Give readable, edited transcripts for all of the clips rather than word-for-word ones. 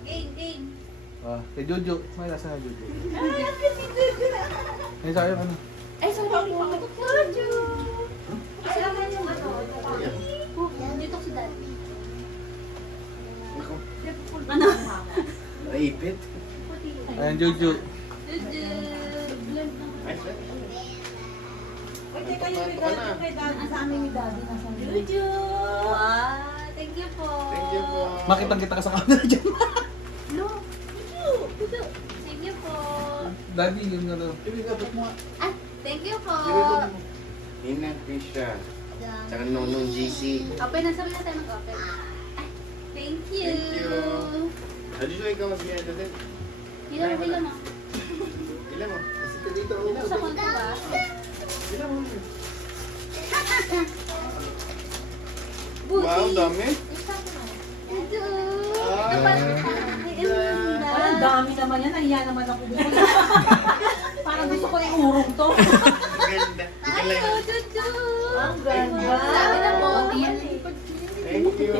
Game. Kay Jojo. May nasa na Jojo. Ah, kasi Jojo na. Ay, sa'yo ano? Ay, sorry po. Jojo. Kasama yung ano. Dito si Daddy. Ano? Naipit. Ayan, Jojo. Jojo. Blend na. Uy, teka yung regalo ko kay Daddy. Sa amin ni Daddy. Nasa Jojo. Thank you po. Thank you po. Makitang kita ka sa camera dyan. No. Jojo. Thank you po. Daddy, yung ano. Ibigabot mo. Ah, thank you po. Ibigabot mo. Hina Fisha. Tsaka Nonong GC. Open na sabi natin mag-open. Ay, thank you. Thank you. Adi siya ikaw mag-iada din. Ilan mo. Ilan mo? Kasi ka dito. Sa konto ba? Ilan mo? Buti. Wow, dami. Ito. Ah, Parang dami naman yan. Nahiya naman ako doon. Parang gusto ko yung urong to. Ganda. Ikaw lang. Ay, Jojo. Ang ganda. Sabi na po, yan. Thank you.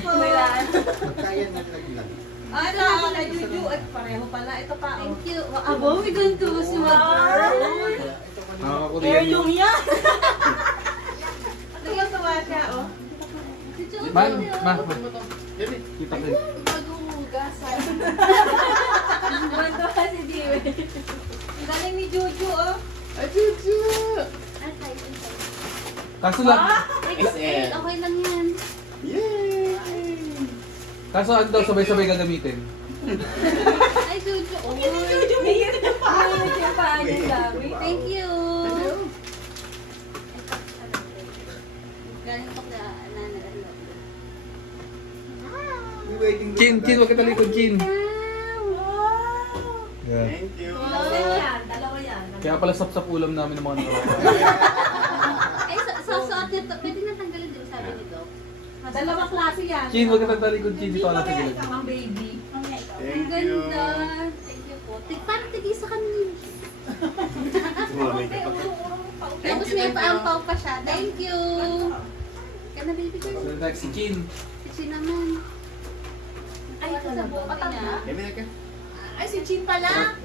Wala. Kaya naglaglag. Ano, kay Juju. Ay, pareho pala. Ito pa. Thank you. Abo, may ganito si Mother. Nakakakuliyan Heirloom yun. yan. Tuwa siya, oh. Man, ma. Dali. Kita ko yun. Pag-uugasan. Bando ka si Jiwe. Ang galing ni Juju, oh. Ay, Chuchu. Kaso lang, XL. Okay lang yan. Yay! kaso ano daw sabay-sabay gagamitin. Ay, Jojo. Oh, Hindi Juju, may hirap yung paa. yung paano dami. Thank you. Galing pa na Chin, wag ka talikod, Chin. Wow. Yeah. Thank you. Yan, dalawa yan. Kaya pala sap-sap ulam namin ng mga nakakaya. Ay, sa suot nito, pwede na tanggalin din sabi nito. Dalawang klase yan. Chin, wag ka talikod, Chin. Dito ka lang sa gilid. Ang baby. Ang Thank you. ganda. Thank you po. Parang tigisa kami. Tumamay ka pa. Tapos may paampaw pa siya. Thank you. Kana baby ko. So next, si Chin. Si naman. Ay, ito sa buka niya. Dali ka. Ay, si Chin pala.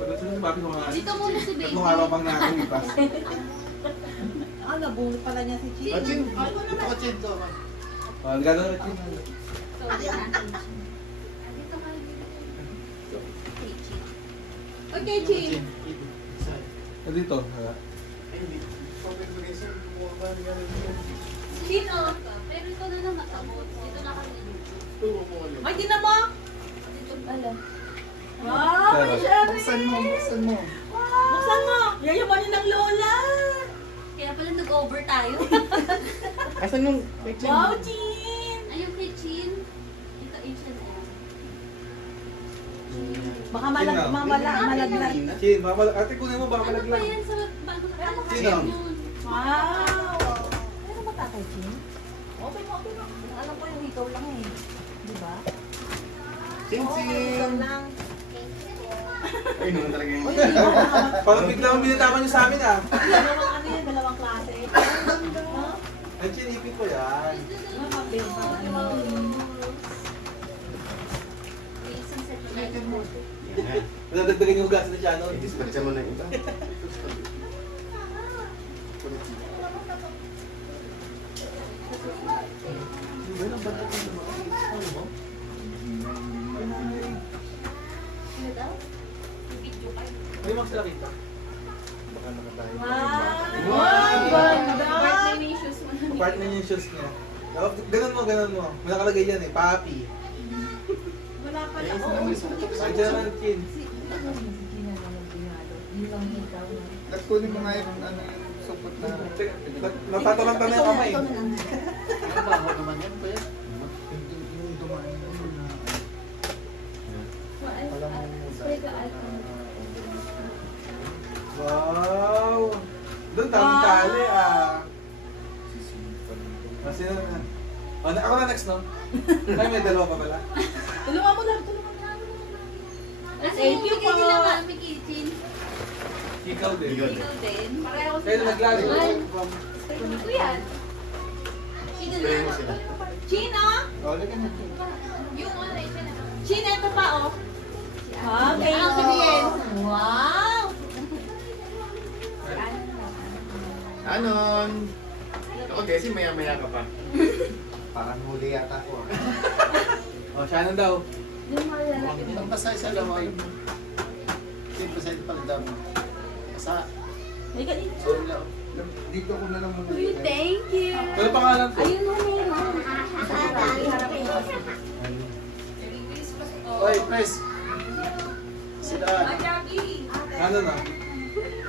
Dito muna si baby. Tatlong araw pang nakakalipas. Ah, nabunot pala niya si Chin. Chin. Ito ka, Chin. Ito ka. Gano'n rin, Chin. Sorry na. Dito kayo. Okay, Chin. Okay, Chin. Dito. Ay, hindi. Pwede mo rin, sir. Kumuha ka, nangyari dito. Chin, oh. Pero ito na lang matabot. Dito na kami. Turo mo ulit. Ay, di na mo. Dito pala. Wow, may Sherry. Buksan mo, buksan mo. Buksan mo. Yayamanin ng lola. Kaya pala nag-over tayo. Asan yung picture? Wow, Chin. Ayun kay Chin. Ito, Asian na yan. Baka malaglag. Chin, ate kunin mo, baka Ano pa malaglag. yan sa bago nakalakad Sino? yun? Wow. Pero ba tatay, Chin? Okay mo. Alam ko yung ikaw lang eh. Di ba? Chin, Oo, ikaw chin. lang. Ay, naman talaga yun. Uy, hindi mo naman. Parang biglang binitaman niyo sa amin ah. Dalawang ano yan, dalawang klase. Ay, Chin, ipit ko yan. Isang set na Ulitin mo. yun. Yan. Nadagdagan yung gas na siya, no? I-dispatcha mo na yung iba. Ano daw? May mga sila kita. Baka nakatayo. Wow, ganda. Birthday na yung shoes mo. Apart na yung shoes niya. Ganun mo. May nakalagay yan eh, papi. Wala pala. Ayun, Oo, Ay, dyan naman, Chin. At kunin mo nga yung ano yung supot na. Natatalanta na yung kamay. Ang baho naman yan, kuya. Yung dumaan mo na. Spray ka alcohol. Wow! Doon, tamang tali ah. Kasi na. Ako na next, no? Ay, may dalawa pa pala. Tulungan mo lang. Kasi Thank you bigay nila po. pa ang kitchen. Ikaw din. Ikaw. Ikaw din. Pareho Kayo na naglaro. Ay. Spray ko yan. Spray mo sila. Chino? Oh, lagyan mo. Yung ano, siya na. Chin, ito pa, oh. Okay, Ang oh. sabihin. Wow! Anon! Ako, Desi, maya-maya ka pa. Parang huli yata ko. Oh, siya daw. Yung malalaki. Ang pasay sa lamay. Yung pasay pag damo. Sa... May ganito. Dito ko na lang muna. Uy, thank you. Ano pangalan ko? Ayun mo meron. Oy, Pres! Sidaan. Ano na?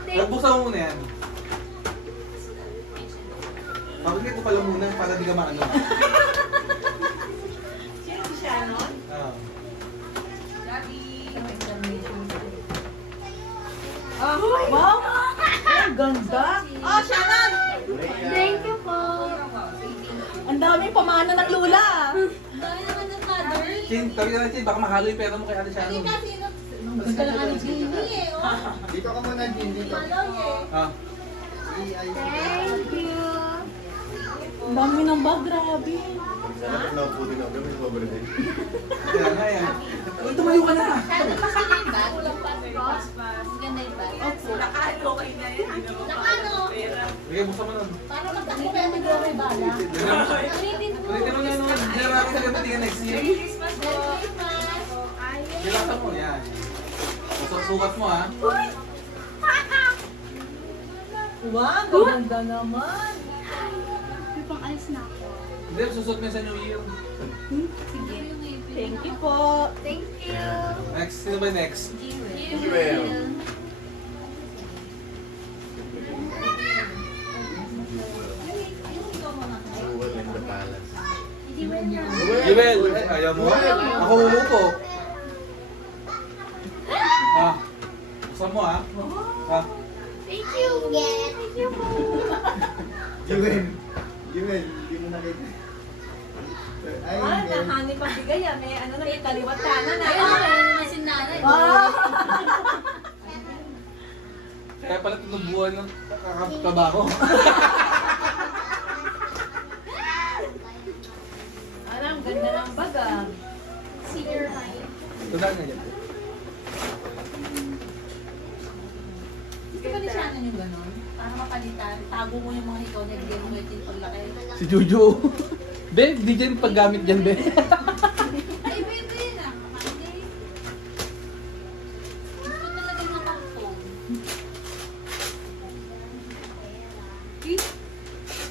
Nagbuksan mo muna yan. Pabigay ko pala muna para di ka maano. Sino si Shannon? Ah. Ah, wow! Ang ganda! Oh, Shannon! Thank you po. Ang daming pamana ng lula. Dami naman ng mother. Chin, tabi ka na Chin, baka mahalo yung pera mo kay Ate Shannon. Gusto lang ni Jimmy eh. Oh. Dito ka muna, Jin. Dito. Maloy eh. Ah. Thank you. Ang dami ng bag, grabe. Sarap na upo din ako. Gawin mo ba rin? Kaya nga yan. Uy, tumayo ka na! Sana pa sa yung bag. Walang passport. Ang ganda yung bag. Opo. Nakano kayo na yun. Nakano? Bigay, buksan mo nun. Para magtakbo kayo ng Glory Bala. Ulitin mo. Ulitin mo yan nun. Hindi naman kita gamitin next year. Merry Christmas. Bilatan mo, yan. Sukat mo ha. Wow, ganda naman. May pang alis na ako. Hindi, susot mo yan sa New Year. Sige. Thank you po. Thank you. Next, sino ba yung next? Jewel. Jewel in the palace. Jewel! Ay, ayaw mo? Ako umupo. Ah. Buksan mo ha. Ah. Thank you. Thank you po. Jewel. Jewel, hindi mo nakita. Ay, Ah, hindi. nahani pa bigay ah. May ano na, may kaliwat kanan Ayun, ah. kaya naman si nanay. Wow! Kaya pala tinubuan ng kakabako. Ano, ang ganda ng bag ah. Senior high. Tundaan nga dyan. Gusto ba ni Shannon yung gano'n? Para mapalitan, tago mo yung mga ikaw na bigyan mo yung paglaki. Si Jojo. Be, di dyan paggamit dyan, be. Ay, baby na. Okay. Gusto talaga ng pang-phone.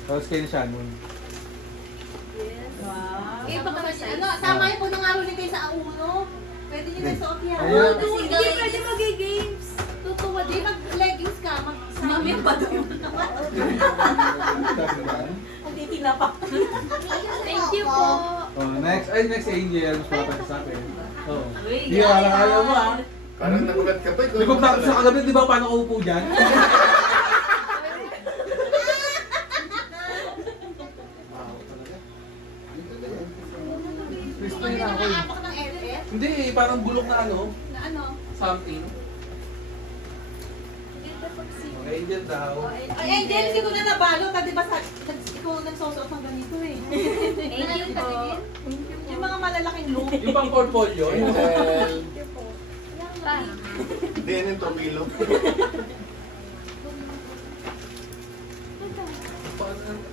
Tapos kayo ni Shannon. Wow. Eh, baka kasi, Ano, sama yung po ng araw ni kayo sa uno. Pwede nyo na suot yan. Ayan. Hindi pwede mag-games. Tutuwa din. Mag-leggings ka, mag-sami pa doon. Hindi tinapa. Thank you po. Oh, next. Ay, next si Angel. Mas malapit sa akin. Oh. Uy, Di ka lang ayaw mo ah. Parang nagulat ka pa. Ikaw Di ko practice sa kagabi, di ba paano ko upo dyan? Wow, talaga. Dito na yan. Cristo Hindi na na ako eh. naapak ng LF. Hindi eh, parang bulok na ano. Na ano? Something. Okay, Angel daw. Ay, Angel, hindi ko na nabalo. Di ba ikaw nagsusuot ng ganito eh. Thank you po. Yung mga malalaking loop. Yung pang portfolio. Yung Angel. Pa. Hindi yan yung torpilo.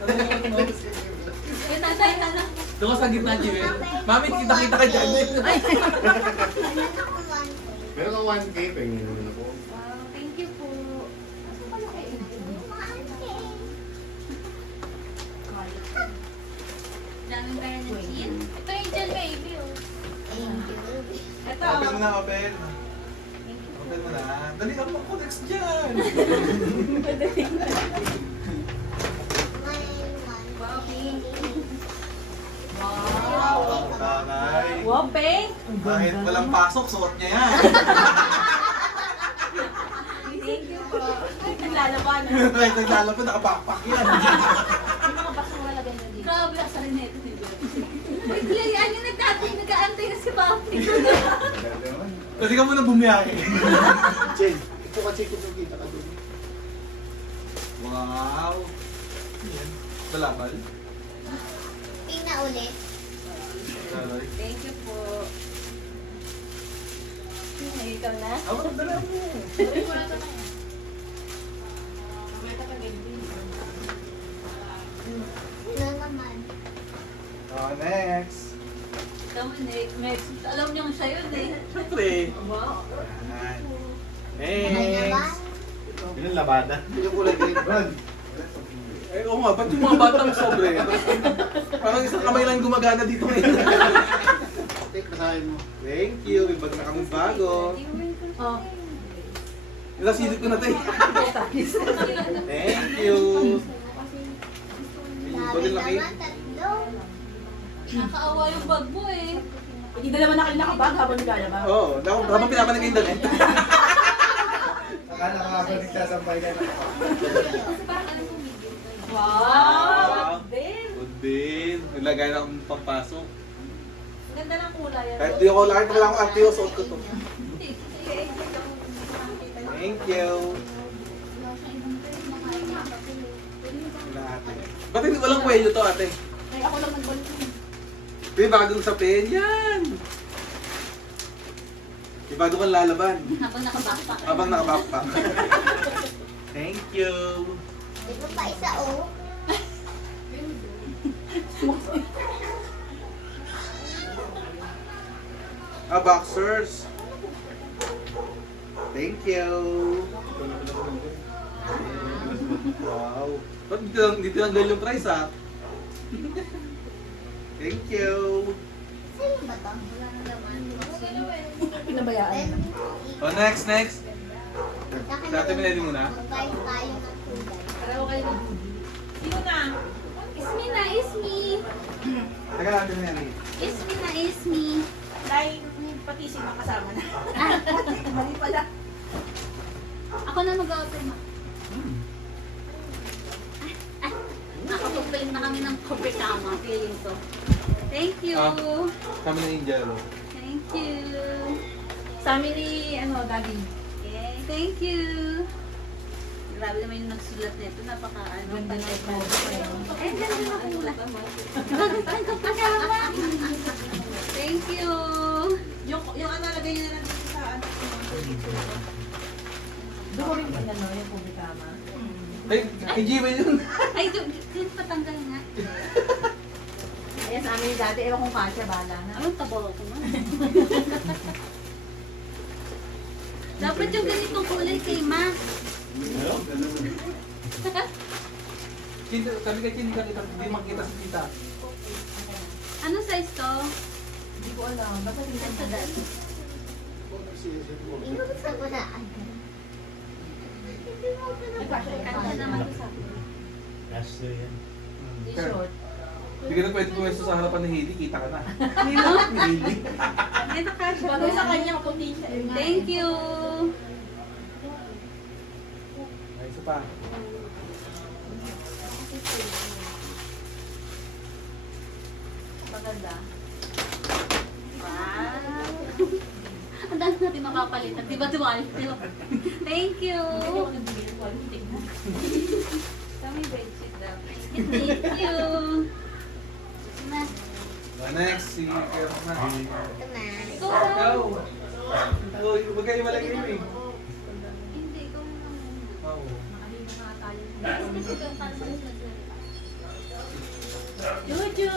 ano? Eh, tatay na lang. Doon ka sa gitna, Jewel. Mami, kita-kita ka dyan. Meron ka 1K, pengin mo na po. Wow, thank you po. Asa pala kay daming kaya ng chin. Ito Angel baby oh. Ito, Open mo na, open. Open mo na. Dali ka mo next dyan. wow. Bagay. Wow, pink. Kahit walang pasok, suot niya yan. Thank you po. Naglalaban. Kahit naglalaro, nakabackpack yan. Yung mga baso mo lalagay na dito. Grabe ang sarili nito ni Bel. Biglayan yung nag-aantay na si Papi. Ganda naman. Pwede ka muna bumiyahe. Chen, ito kasi kung nakita ka doon. Wow. Yan. Balabal. Tingnan ulit. Laloy. Thank you po. Ikaw na? Ako dala mo. Na naman. Oh, next. Dominic, next. Alam niyo siya yun eh. Siyempre. Wow. Yan. Ano naman? Next. Yun ang labada. Yung kulay green. Brad. Eh, oo nga, ba't yung mga batang sobre? Parang isang kamay lang gumagana dito ngayon. Take, basahin mo. Thank you. May bag na kami bago. Oh. Nakasilip ko na tayo. Thank you. Sabi naman, tatlo. Nakakaawa yung bag mo eh. Hindi na naman na kayo nakabag habang naglalaba. Oo, habang pinapanig yung damit. Akala ka habang nagsasampay ka na. Wow! Ben! Good din. Nilagay na akong papasok. Ganda ng kulay. Kahit di ako lakit, wala akong artiyo, suot ko to. Thank you. Ate. Ba't hindi walang kwelyo to, ate? Ay, ako lang nagbalik. May bagong sa pen, yan! May bago kang lalaban. Habang nakabackpack. Habang nakabackpack. Thank you. Di ba pa isa oh? Boxers. Thank you. Wow. Ba't hindi tinanggal yung price, ha? Thank you. Sino ba to? Wala na naman. Pinabayaan Then, Oh, next. sa akin Sa atin pinili muna. Magkain tayo ng kulay. Pareho kayo ng Sino na? Ismi na, ismi. Teka lang, pinili. Ismi na, ismi. Dahil pati si makasama na. Mali pala. Ako na mag-open mo. Nakapagpalit na kami ng kopekama. Feeling ko. Thank you. Kami na yung Jero. Thank you. Sa amin ni, Dagi. Okay, thank you. Grabe naman yung nagsulat nito. Napaka Ganda na ito. Eh, ganda na kulay. Bakit ang kopekama? Thank you. Yung lagay niya na lang dito sa Doon ko rin yung publikama. Ay, kay Gmail yun. Ay, doon patanggal nga. Ayan sa amin dati, ewan kong kasya, bahala na. Anong taboro ko na? Dapat yung ganitong kulay kay Ma. Sabi kay Chin, hindi makita si Tita. Ano size to? Hindi ko alam. Basta tingnan Sa dad. Ibuksan ko na. Kanta naman ko sa akin. Last year yan. T-shirt. Hindi ka na pwede pumesto sa harapan ni Hailey, kita ka na. Ni Hailey. Ito kasha. Bagay sa kanya, puti siya. Thank you. Ay, isa pa. Maganda. Wow. Ang dami natin makapalitan. Diba, Duwal? Thank you. Kami bedsheet daw. Thank you. Ma. Next, si Kerma. Ito na. Go! Oh, huwag kayo malagay mo eh. Hindi ko Oo. Juju!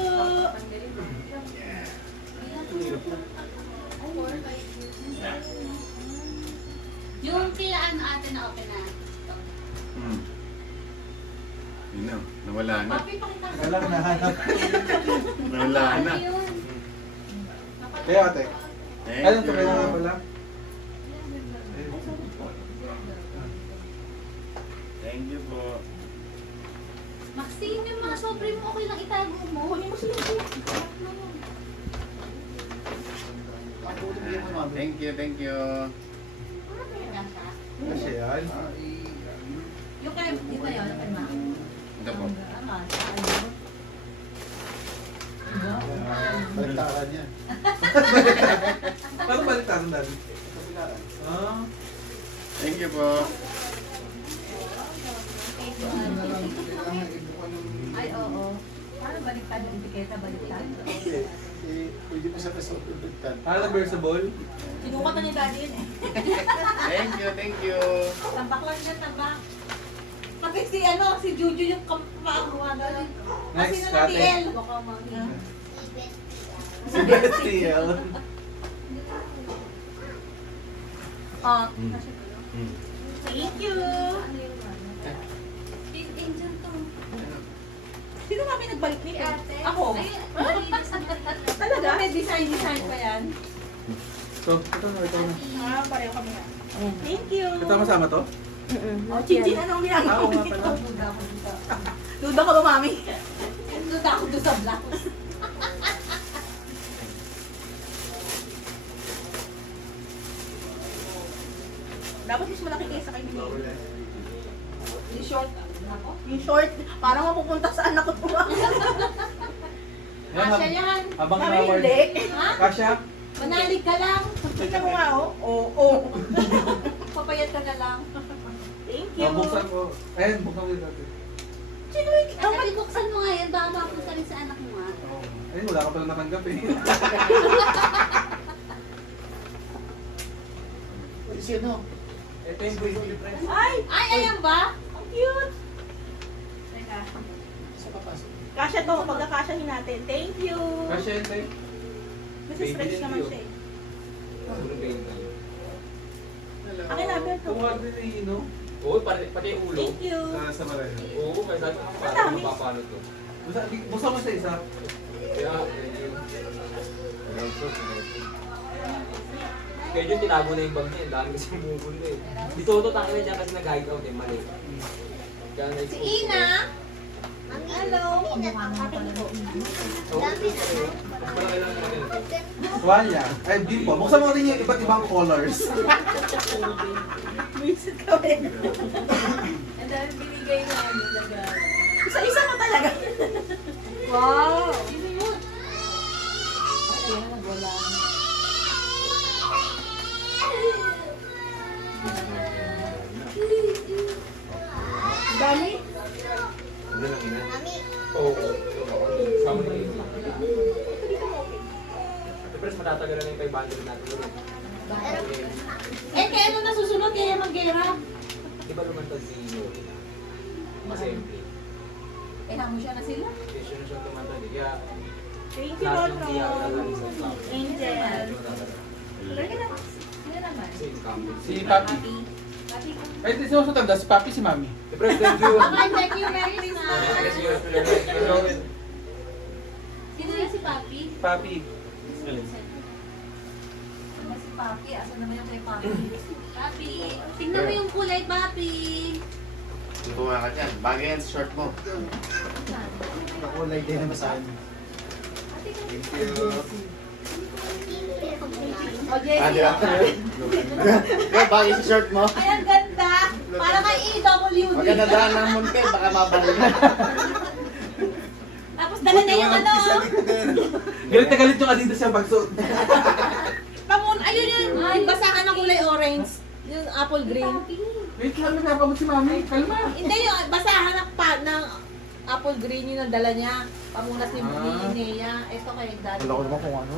Yung kila ano ate na open na. Yun na, nawala na. Papi, pakita ko. Kailangan nahanap. Nawala na. Ano yun? Kaya ate, Thank anong you. ito kailangan pala? Thank you po. Maxine, yung mga sobre mo, okay lang itago mo. Huwag mo sila Thank you, thank you. Kasi yan. Yung kaya, dito yun, kay Ma. Ito po. Ano, sa ano? Baliktaran yan. Paano baliktaran dali? Ah, Thank you po. Ay, oo. Paano baliktad yung etiketa? Baliktad? Pwede mo sa kasapagpagtan. reversible? Kinuha na ni Daddy yun eh. Thank you. Tambak lang yan, tambak. Pati si si Juju yung kamakakuha na. Kasi Next, na ate. TL. Baka mami. Si Bestial. Oh, Hmm. thank you. Ano yung ano? Angel to. Sino mami nagbalik Si nito? ate. Ako. Ay, Talaga? May design pa yan. So, ito na. Pareho kami yan. Thank you. Ito kasama to? Oh, Chinchin, anong ginagawa Oo nga nito? pala. Duda ko dito. Duda ka ba, mami? Duda ako doon sa blouse. Dapat mas malaki kaysa kay Mimi. Yung short. Ako? Yung short, parang mapupunta sa anak ko to. Kasya yan. Habang Kami award. hindi. Ha? Kasya? Manalig ka lang. Tingnan mo nga, oh. Oo. Papayat ka na lang. Thank you. Buksan ko. Ayun, buksan ko dito. Sino yung Kapag buksan mo nga yan, baka mapunta rin sa anak mo nga. Ayun, wala ka pala natanggap eh. Sino? Ito yung bracelet friends. Ay! Ay, ayan ba? Ang cute! Teka. Sa papasok. Kasya to, pagkakasyahin natin. Thank you! Kasya yun tayo. Kasi stretch naman siya eh. Akin na, Berto. Kumuha din ni Ino. Oo, pati yung ulo. Thank you! Sa Maraya. Oo, may sabi ko Ang paano dami. mapapano to. Buksan mo sa isa. Kaya, kaya yung tinago na yung bag niya, dami kasi bumubulo eh. Dito ito tayo na dyan kasi nag-hide out eh, mali. Kaya na Si Ina. Hello! Akin po. So, mas malaki lang naman ito. Tuwalya. Ay, di po. Buksan mo rin yung iba't ibang colors. Visit kami. Ang dami binigay na ano, lagay. Isa-isa mo talaga. Wow! Sino yun? Ay, ayan, wala. Dami? Hindi lang ina. Oo. Sama na yun. Siyempre, mas matatagalan na yung 500 natin. Eh, kaya ano nasusunod kaya mag-gera? Di ba lumantad si Nori? Assembly. Eh, namo siya na sila. Kaya siya na siya tumantad eh. Kaya, Thank you, lahat ng tiyak na Ron. lang isang tao. Angel. Talaga na. Sino naman? Kasi incumbent. Si Papi. Papi. Ay, ito yung tanda. Si Papi, si Mami. Siyempre, thank you. Okay, thank you, Merry Christmas. Sino yung si Papi? Papi. Ano si Papi? Asan naman yung kay Papi? Papi, tingnan mo yung kulay, Papi. Kuha ka dyan. Bagay yan sa short mo. Nakulay din naman sa akin. Thank you. O, Jessie, di ba? Kaya bagay sa short mo. ay, ang ganda. Para kay EWD. Maganda daan ng munti, baka mabalik. Tapos dala na yung ano. Galit na galit yung Adidas yung pagsuot. Ayun yung basahan ng kulay orange. Yung apple green. Wait lang, nagkakabot si Mami. Kalma. Hindi yung basahan ng apple green yung dala niya. Pamunas ni Ah. Nea. Ito kay Daddy. Wala ko naman kung ano.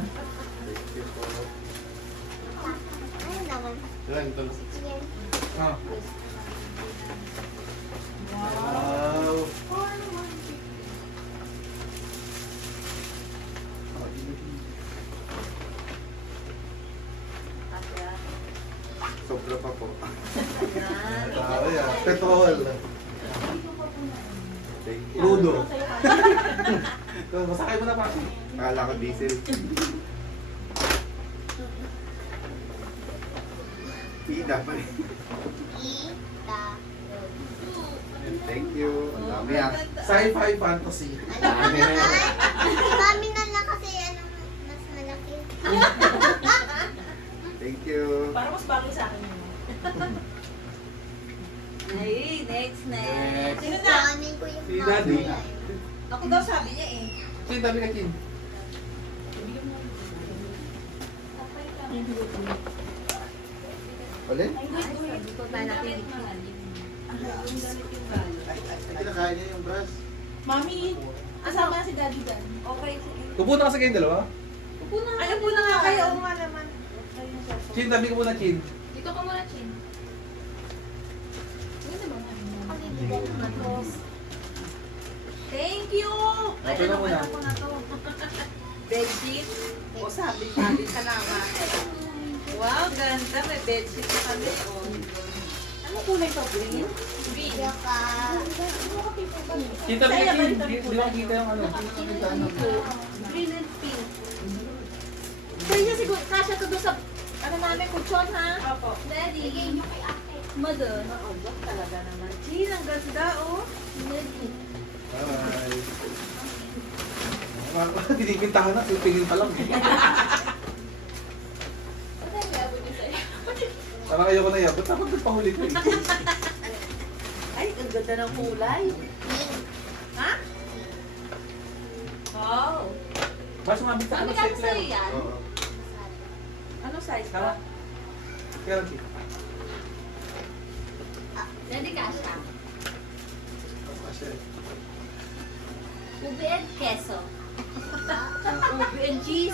Ilan ito? Ah. Wow. Sobra pa po. Tara yan. Petrol. Thank you. Rudo. Masakay mo na, Papi. Akala ko diesel. Ida pa rin. Thank you. Ang dami ah. Sci-fi fantasy. Dami na yun. Mami na lang kasi ano, mas malaki. Thank you. Para mas bagay sa akin yun. Ay, next. Next. Sino na? Kuhanin ko yung Si mami Daddy. na. Ako daw sabi niya eh. Sige, dami ka, Kim. Ulit? Dito tayo natin. Ay, kinakain niya yung brush. Mami, asama na si Daddy dyan. Okay. Pupunta kasi kayong dalawa? Upo na. Ayaw po na nga kayo. Oo nga naman. Chin, tabi ko muna, Chin. Dito ka muna, Chin. Hindi naman nga. Pabibigyan ng boss. Thank you! Ay, Okay na ano muna. ko na to? Bedsheet? O sabi sa naman. Wow, ganda. May bedsheet na kami. O. Ano kulay to? Green? Green. Yaka. Chin, tabi ka, Chin. Di ba kita yung ano? Green and pink. Pwede niya siguro, kasya to doon sa, ano namin, kutsyon ha? Opo. Daddy. Bigay niyo kay ate. Mother. Oo, joke talaga naman. Jean, ang ganda oh. Daddy. Bye. Tinikintahan na, tingin pa lang. Ano yung gagawin niyo sa'yo? Parang ayoko na yan. Ba't ako nagpahuli ko eh? Ay, ang ganda ng kulay. Ha? Wow. Mas sumabit ka Ano ano ka sa sa'yo yan? Oo. Ano size Tama. ka? Kaya lang, Chin. Daddy kasha. Kasi, Ube and keso. Ube and cheese.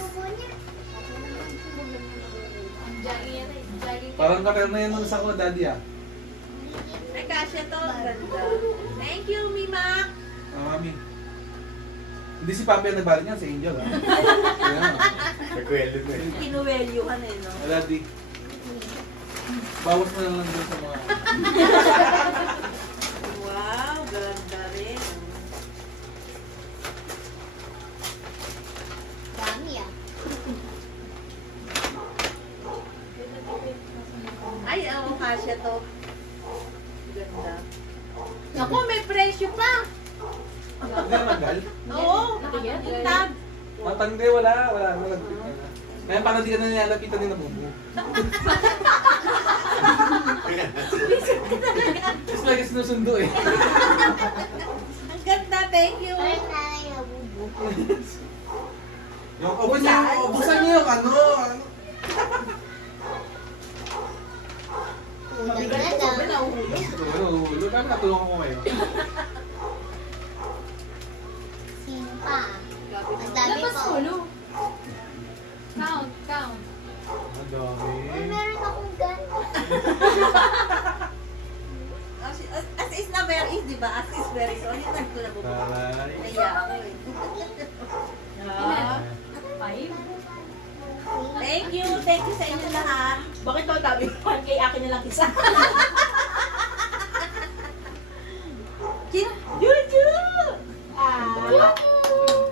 Ang jogging yan eh. Jogging. Parang kapel na yan sa ko, daddy ah. Ay, kasya to. Ang ganda. Thank you, Mima. Mami. Hindi si Papi ang nagbalit niyan, si Angel ah. Kaya nga. nagkwelo na eh. Kinuwelyuhan eh, no? Ah, daddy. Bawas mo na lang dun sa mga... Wow, ganda rin. Dami ah. Ay, oo, kasya to. Ganda. Naku, may presyo pa. Hindi na nagal. Oo, Nakagyan? yung tab. Matangde, wala. Wala. Nalagpit ka na. Kaya parang di ka na nilalapitan ni Nabubu. Just like sinusundo eh. Ang ganda, thank you. Parang nanay na bubo. Yung open niyo, buksan niyo yung ano. Kulang Mabigat na ito, ba daw. nahuhulog? Ano, kami natulungan ko kayo. Simpa. Ang dami Labas po. ulo. Count, count. Ang dami. Uy, meron akong gun. As is na very is, di ba? As is very so. Hindi na ko na Taray. Kaya ako eh. Ilan? 5? Thank you sa inyo lahat. Bakit to dami? 1K akin na lang isa.